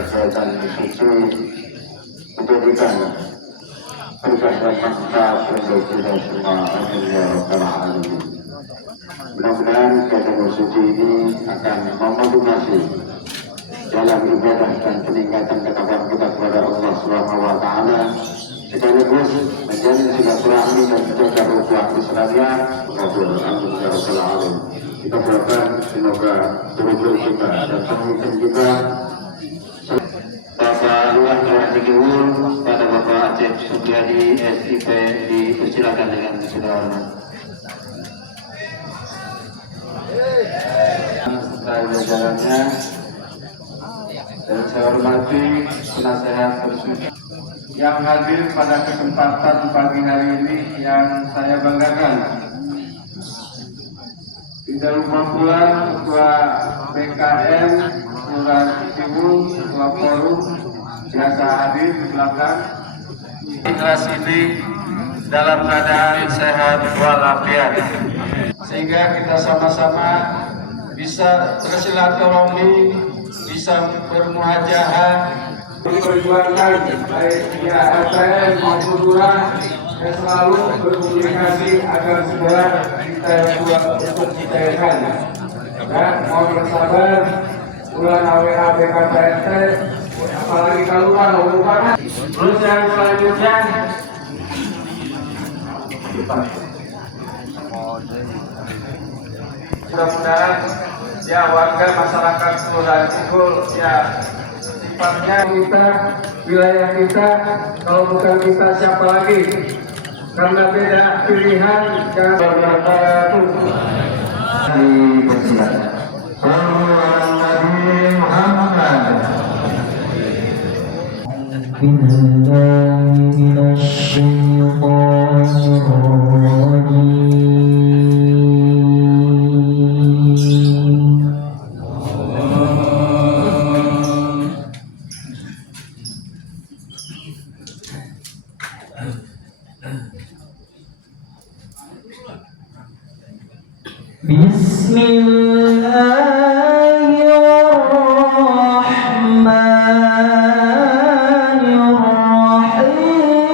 kegiatan suci menjadikan berkah dan manfaat untuk kita semua. Amin ya rabbal alamin. Mudah-mudahan kegiatan suci ini akan memotivasi dalam ibadah dan peningkatan ketakwaan kita kepada Allah Subhanahu wa taala, sekaligus menjadi silaturahmi dan menjaga ukhuwah Islamiyah. Amin ya rabbal alamin. Kita doakan semoga guru-guru kita dan pemimpin kita, Bapak Luar Dikewul, pada Bapak Aceh Sugiadi SIP, dipersilakan dengan segala hormat. Setelah jajarannya, dan saya hormati penasehat bersudi yang hadir pada kesempatan pagi hari ini yang saya banggakan. Tidak lupa pula Ketua BKN Kelurahan Cikibul, Ketua Forum biasa hadir di belakang. Ikhlas ini dalam keadaan sehat walafiat, sehingga kita sama-sama bisa bersilaturahmi, bisa bermuhajahah, berjuangkan baik via RTM maupun lurah, dan selalu berkomunikasi agar segera kita buat untuk dicairkan. Dan mohon bersabar, bulan AWA BKPST, apalagi keluar hubungan. Terus yang selanjutnya, mudah-mudahan ya warga masyarakat Kelurahan Cikibul ya sifatnya kita, wilayah kita, kalau bukan kita siapa lagi, karena beda pilihan. Jangan berkata Bismillahirrahmanirrahim.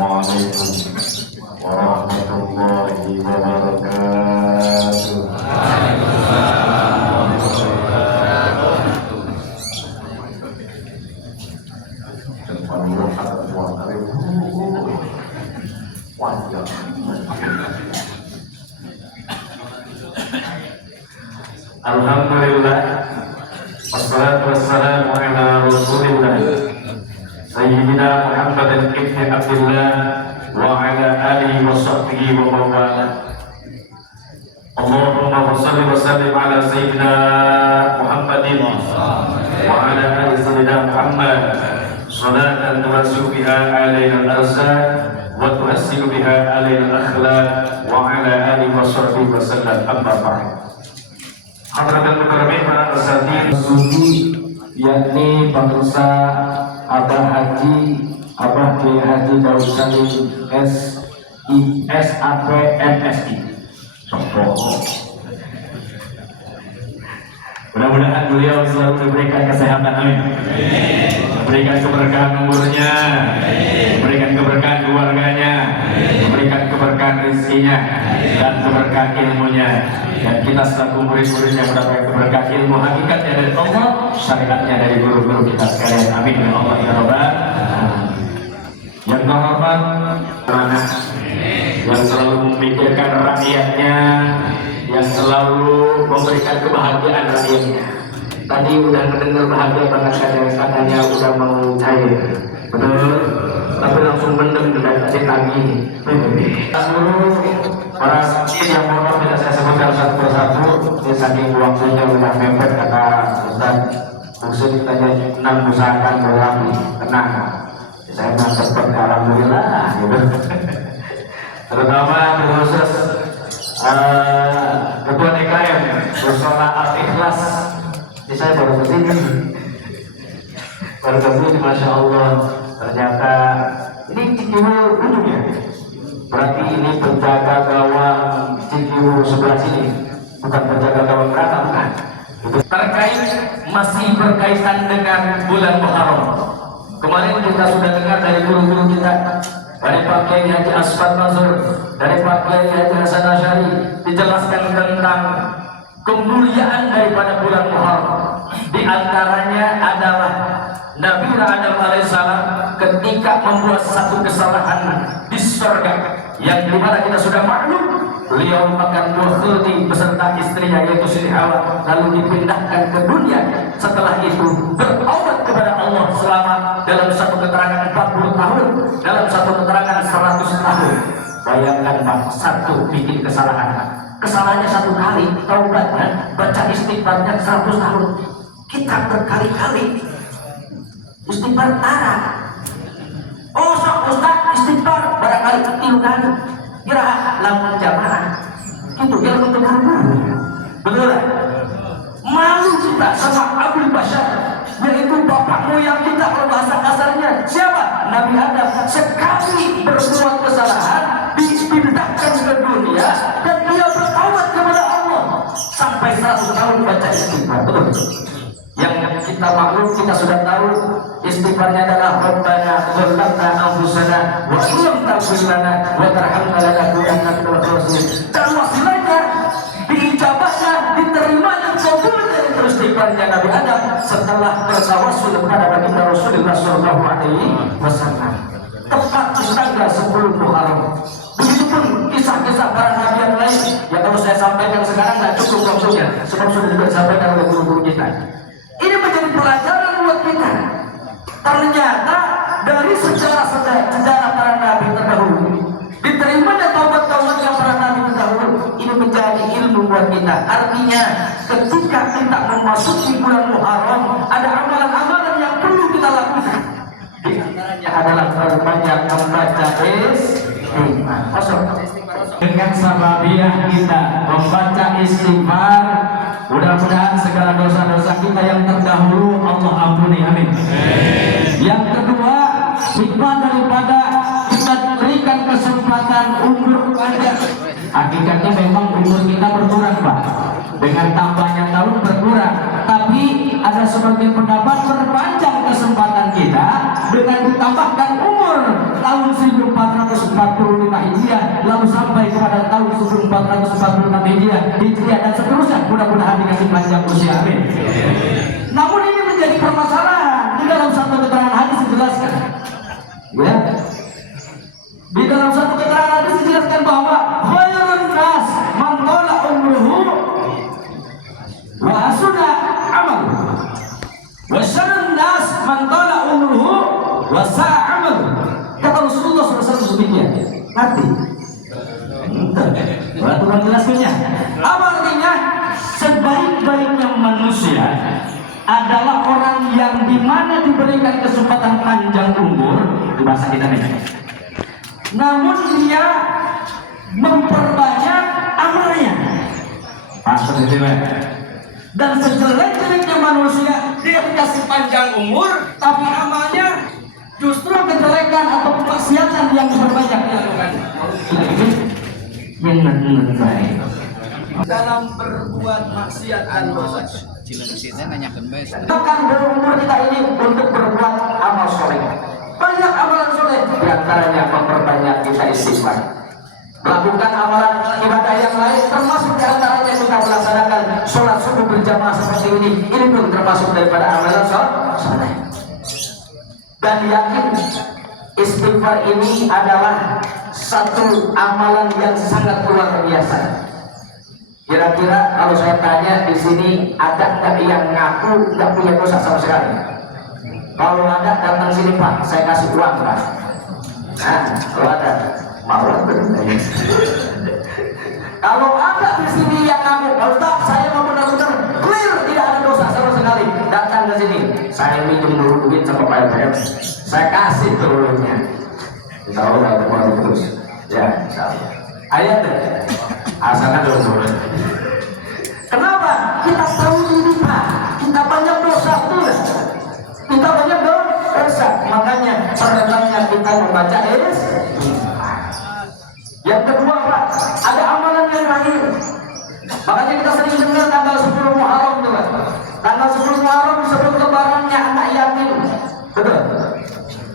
Assalamualaikum warahmatullahi wabarakatuh. Alhamdulillah, wassalatu wassalamu ala rasulillah Sayyidina Muhammadin ibn Abdullah wa ala alihi wa sahbihi wa mawala. Allahumma salli wa sallim ala Sayyidina Muhammadin wa ala ali Sayyidina Muhammad salatan tuwasilu biha alayna al-arsad wa tuhassilu biha alayna al-akhlaq wa ala alihi wa sahbihi wa sallam. Amma ba'd. Hadratul mukarramin para asatidz suci, yakni pemirsa Abah Haji Daud Salim SAP MSI. Mudah-mudahan beliau selalu diberikan kesehatan, amin. Memberikan keberkahan umurnya, memberikan keberkahan keluarganya, memberikan keberkahan rezekinya dan keberkahan ilmunya. Dan kita selaku murid-muridnya mendapatkan keberkahan ilmu hakikatnya dari Allah, syariatnya dari guru-guru kita sekalian. Amin ya Allah ya Rabbal alamin. Yang terhormat anak yang selalu memikirkan rakyatnya, yang selalu memberikan kebahagiaan rakyatnya. Tadi udah mendengar bahagia banget katanya udah mau cair, betul? Tapi langsung mendem dan kasih lagi. Seluruh para saksi yang mohon tidak saya sebutkan satu persatu, ini saking waktunya udah mepet kata Ustaz. Maksud tanya 6 usahakan berlalu, tenang. Saya mau cepat, alhamdulillah. Gitu. Terutama khusus Ketua DKM Musola Al-Ikhlas. Ini saya baru kesini, Masya Allah. Ternyata ini Cikiwu ujungnya. Berarti ini penjaga gawang Cikiwu sebelah sini, bukan penjaga gawang belakang, bukan. Terkait masih berkaitan dengan bulan Muharram. Kemarin kita sudah dengar dari guru-guru kita, dari Pak Kiai Haji Asfad Mazur, dari Pak Kiai Haji Hasan Asyari, dijelaskan tentang kemuliaan daripada bulan Muharram. Di antaranya adalah Nabi Adam alaihissalam ketika membuat satu kesalahan di surga, yang dimana kita sudah maklum, beliau makan buah khuldi beserta istrinya yaitu Siti Hawa, lalu dipindahkan ke dunia. Setelah itu bertaubat kepada Allah selama, dalam satu keterangan 40 tahun, dalam satu keterangan 100 tahun. Bayangkan Pak, satu bikin kesalahannya 1 kali, taubatnya, baca istighfarnya 100 tahun. Kita berkali-kali istighfar tara. Oh sok Ustaz istighfar barangkali 3 kali. Kira lamun jamaah itu dia untuk guru-guru. Betul. Malu kita sama Abul Bashar, yaitu bapak moyang kita kalau bahasa kasarnya. Siapa? Nabi Adam. Sekali berbuat kesalahan dipindahkan ke dunia dan dia bertaubat kepada Allah sampai 100 tahun baca istighfar. Betul. Yang kita maklum, kita sudah tahu istighfarnya adalah Rabbana zalamna anfusana wa illam taghfir lana wa tarhamna lanakunanna minal khasirin. Dan wasilahnya diijabahnya, diterimanya, kabulnya itu istighfarnya Nabi Adam setelah bertawassul kepada baginda Rasulullah sallallahu alaihi wasallam. Tepat di tanggal 10 Muharram. Begitupun kisah-kisah para nabi yang lain yang kalau saya sampaikan sekarang nggak cukup waktunya, sebab sudah juga disampaikan oleh guru-guru kita. Ini menjadi pelajaran buat kita. Ternyata dari sejarah para nabi terdahulu, diterimanya taubat-taubatnya para nabi terdahulu, ini menjadi ilmu buat kita. Artinya ketika kita memasuki bulan Muharram, ada amalan-amalan yang perlu kita lakukan. Di antaranya adalah berbanyak membaca istighfar. Dengan sababiah kita membaca istighfar, mudah-mudahan segala dosa-dosa kita yang terdahulu Allah ampuni, amin. Yang kedua, hikmah daripada kita berikan kesempatan umur panjang. Hakikatnya memang umur kita berkurang Pak, dengan tambahnya tahun berkurang. Tapi ada sebagian pendapat perpanjang kesempatan kita dengan ditambahkan umur tahun 1400 Hijriah, lalu sampai kepada tahun 1446 Hijriah dan seterusnya. Mudah-mudahan dikasih panjang usia, amin. Namun ini menjadi permasalahan. Di dalam satu keterangan hadis dijelaskan, ya, di dalam satu keterangan hadis dijelaskan bahwa khairun nas man tala umruhu wa hasuna amal, wa syarrun nas man tala umruhu wa sa'a amal. Kata Rasulullah SAW demikian. Nanti Tuhan jelaskannya. Apa artinya? Sebaik-baiknya manusia adalah orang yang dimana diberikan kesempatan panjang umur, di bahasa kita nih, namun dia memperbanyak amalnya. Dan sejelek-jeleknya manusia, dia dikasih panjang umur, tapi amalnya justru kejelekan atau kemaksiatan yang berbanyak dilakukan. Yang baik dalam berbuat maksiat dan dosa. Bahkan berumur kita ini untuk berbuat amal soleh. Banyak amalan soleh, diantaranya memperbanyak kita istighfar, melakukan amalan ibadah yang lain, termasuk diantaranya kita melaksanakan sholat subuh berjamaah seperti ini. Ini pun termasuk daripada amalan soleh. Dan yakin istighfar ini adalah satu amalan yang sangat luar biasa. Kira-kira kalau saya tanya di sini ada nggak yang ngaku nggak punya dosa sama sekali? Kalau ada datang sini Pak, saya kasih uang Pak. Nah, kalau ada mau kalau ada di sini yang ngaku, Pak Ustaz, saya mau benar-benar clear tidak ada dosa sama sekali, datang ke sini. Saya minjem dulu duit sama Pak RT, saya kasih turunnya. Insya Allah mau terus. Ya, insya Allah. Ayat deh. Asalkan dulu. Kenapa? Kita tahu ini Pak, kita banyak dosa tuh. Kita banyak dosa, makanya pertama kita membaca istighfar. Yang kedua Pak, ada amalan yang lain. Makanya kita sering dengar tanggal 10 Muharram tuh Pak. Tanggal 10 Muharram disebut lebarannya anak yatim. Betul.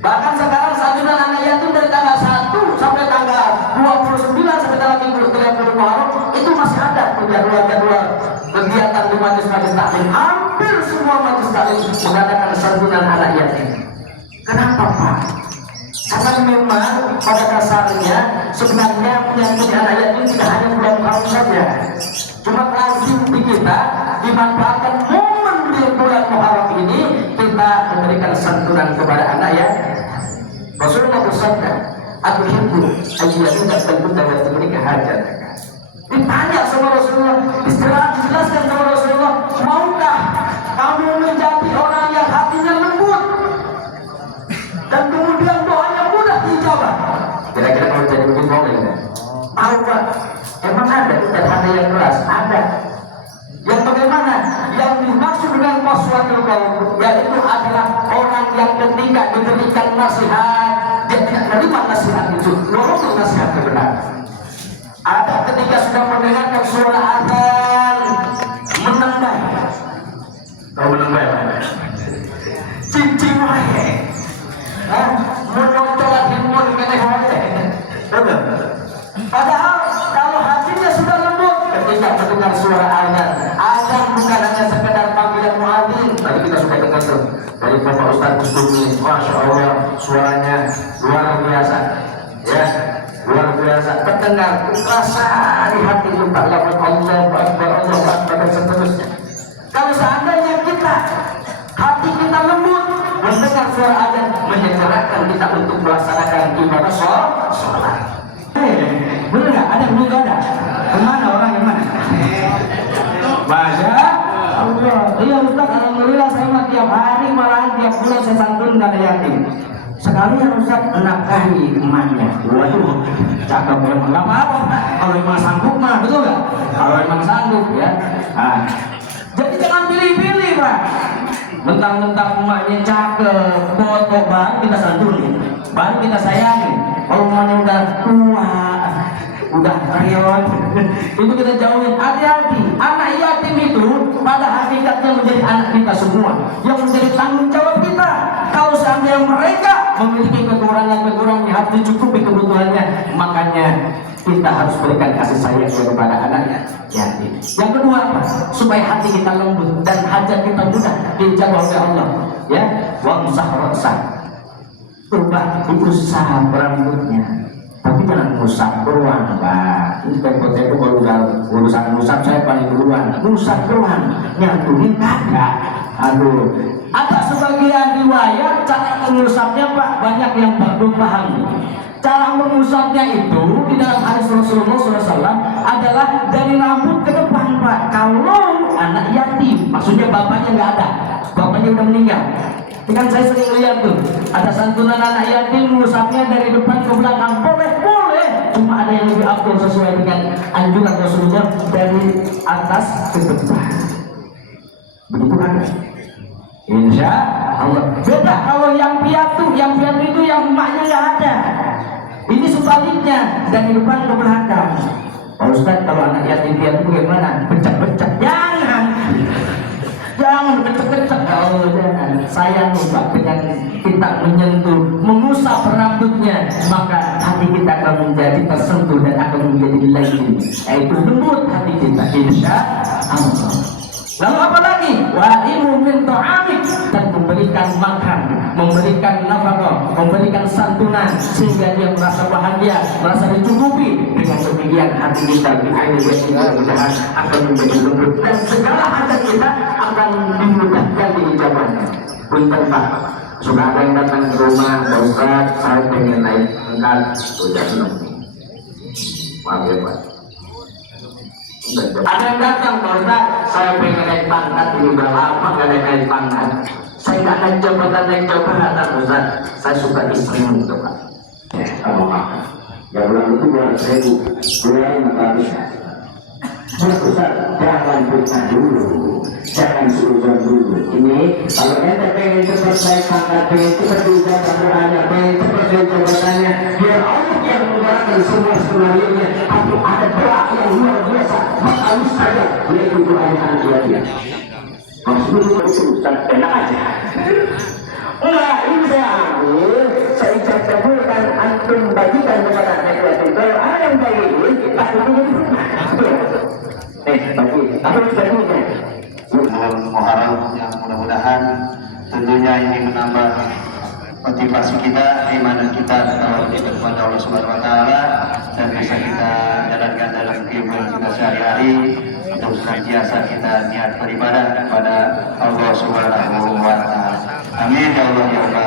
Bahkan sekarang santunan anak yatim dari tanggal 1 sampai tanggal 29 sampai tanggal 30 Muharram itu masih ada jadwal-jadwal kegiatan di majelis-majelis taklim. Hampir semua majelis taklim mengadakan santunan anak yatim. Kenapa Pak? Karena memang pada dasarnya sebenarnya penyakit anak yatim tidak hanya bulan Muharram saja. Cuma lazim di kita dimanfaatkan momen di bulan Muharram ini kita memberikan santunan kepada anak ya. Rasulullah bersabda, "Aku hibbu ayyadun dan tentu dalam memberikan hajat." Ditanya sama Rasulullah, dijelaskan sama Rasulullah, maukah kamu menjadi orang yang hatinya lembut dan kemudian doanya mudah dijawab? Kira-kira kalau jadi begitu mau nggak? Tahu Pak? Emang ada dan hati yang keras? Ada. Yang bagaimana? Yang dimaksud dengan qaswatul qaul yaitu adalah orang yang ketika diberikan nasihat dia tidak menerima nasihat itu, walaupun nasihat kebenaran. Ada ketika sudah mendengarkan suara azan menenggak. Tahu menenggak apa? Cincin wae. Menontolan himun kene wae. Padahal kalau hatinya sudah lembut ketika mendengar suara azan bukan hanya sekedar panggilan muadzin. Tadi kita sudah dengar tuh dari Bapak Ustaz Bustumi, Masya Allah suaranya luar biasa, ya luar biasa. Terdengar rasa di hati kita lafaz Allah Akbar dan seterusnya. Kalau seandainya kita hati kita lembut mendengar suara azan menyegerakan kita untuk melaksanakan ibadah sholat. Benar nggak? Ada belum ada? Kemana orang yang mana? Baca Allah. Iya Ustaz, alhamdulillah saya mah tiap hari malahan tiap bulan saya santun nggak ada yatim. Sekalian Ustaz nafkahi emaknya. Waduh, cakep memang. Nggak apa-apa. Kalau emang sanggup mah, betul nggak? Kalau emang sanggup ya. Nah, jadi jangan pilih-pilih Pak. Mentang-mentang emaknya cakep, foto baru kita santunin, baru kita sayangin. Kalau emaknya udah tua, udah reot, itu kita jauhin. Hati-hati, anak yatim itu pada hakikatnya menjadi anak kita semua, yang menjadi tanggung jawab kita. Kalau seandainya mereka memiliki kekurangan-kekurangan yang harus dicukupi kebutuhannya. Makanya kita harus berikan kasih sayang kepada anak yatim. Yang kedua apa? Supaya hati kita lembut dan hajat kita mudah dijawab oleh Allah. Ya, wamsah rasa. Coba diusap rambutnya, tapi jangan usap beruang, Pak. Ini tempo-tempo kalau udah urusan usap saya paling duluan. Usap beruang, nyantunin kagak. Aduh, ada sebagian riwayat cara mengusapnya Pak banyak yang belum paham. Cara mengusapnya itu di dalam hadis Rasulullah SAW adalah dari rambut ke depan Pak. Kalau anak yatim, maksudnya bapaknya nggak ada, bapaknya udah meninggal. Ini kan saya sering lihat tuh, ada santunan anak yatim mengusapnya dari depan ke belakang. Boleh, cuma ada yang lebih afdol sesuai dengan anjuran Rasulullah dari atas ke depan. Begitu kan? Insya Allah. Beda kalau yang piatu itu yang emaknya nggak ada. Ini sebaliknya dari depan ke belakang. Pak Ustadz, kalau anak yatim piatu bagaimana? Becek-becek? Jangan kecek-kecek. Oh, jangan. Sayang Pak, dengan kita menyentuh, mengusap rambutnya, maka hati kita akan menjadi tersentuh dan akan menjadi lagi. Yaitu lembut hati kita. Insya Allah. Lalu apa lagi? Wa'imu min ta'amik, dan memberikan makan, memberikan nafkah, memberikan santunan sehingga dia merasa bahagia, merasa dicukupi. Dengan demikian hati kita mudah-mudahan akan menjadi lembut dan segala hajat kita akan dimudahkan diijabahnya. Punten Pak, sudah ada yang datang ke rumah, Pak Ustaz, saya pengen naik angkat, sudah senang. Maaf ya Pak. Ada yang datang, Pak Ustaz, saya pengen naik pangkat, ini udah lama gak naik pangkat. Saya gak naik jabatan, Pak Ustaz. Saya suka istri itu Pak. Kalau makan, ya bulan itu bulan 1000, bulan Matawisya. Ustaz, jangan fitnah dulu, jangan suruh dulu. Ini kalau ente pengen cepat naik pangkat, pengen cepat diijabah berada, pengen cepat naik jabatannya, biar Allah yang menggunakan semua skenario-nya. Tapi ada doa yang luar biasa, maka harus saja yaitu doanya dia. Maksudnya itu Ustaz, enak aja. Enggak, ini saya ambil, saya kabulkan, antum bagikan kepada anak yatim. Kalau ada yang bagiin, kita menjadi fitnah. Bagi, apa yang baginya? Bulan Muharram yang mudah-mudahan tentunya ini menambah motivasi kita, iman kita kepada Allah Subhanahu Wa Taala, dan bisa kita jalankan dalam kehidupan kita sehari-hari untuk senantiasa kita niat beribadah kepada Allah Subhanahu Wa Taala. Amin ya Allah ya Rabbal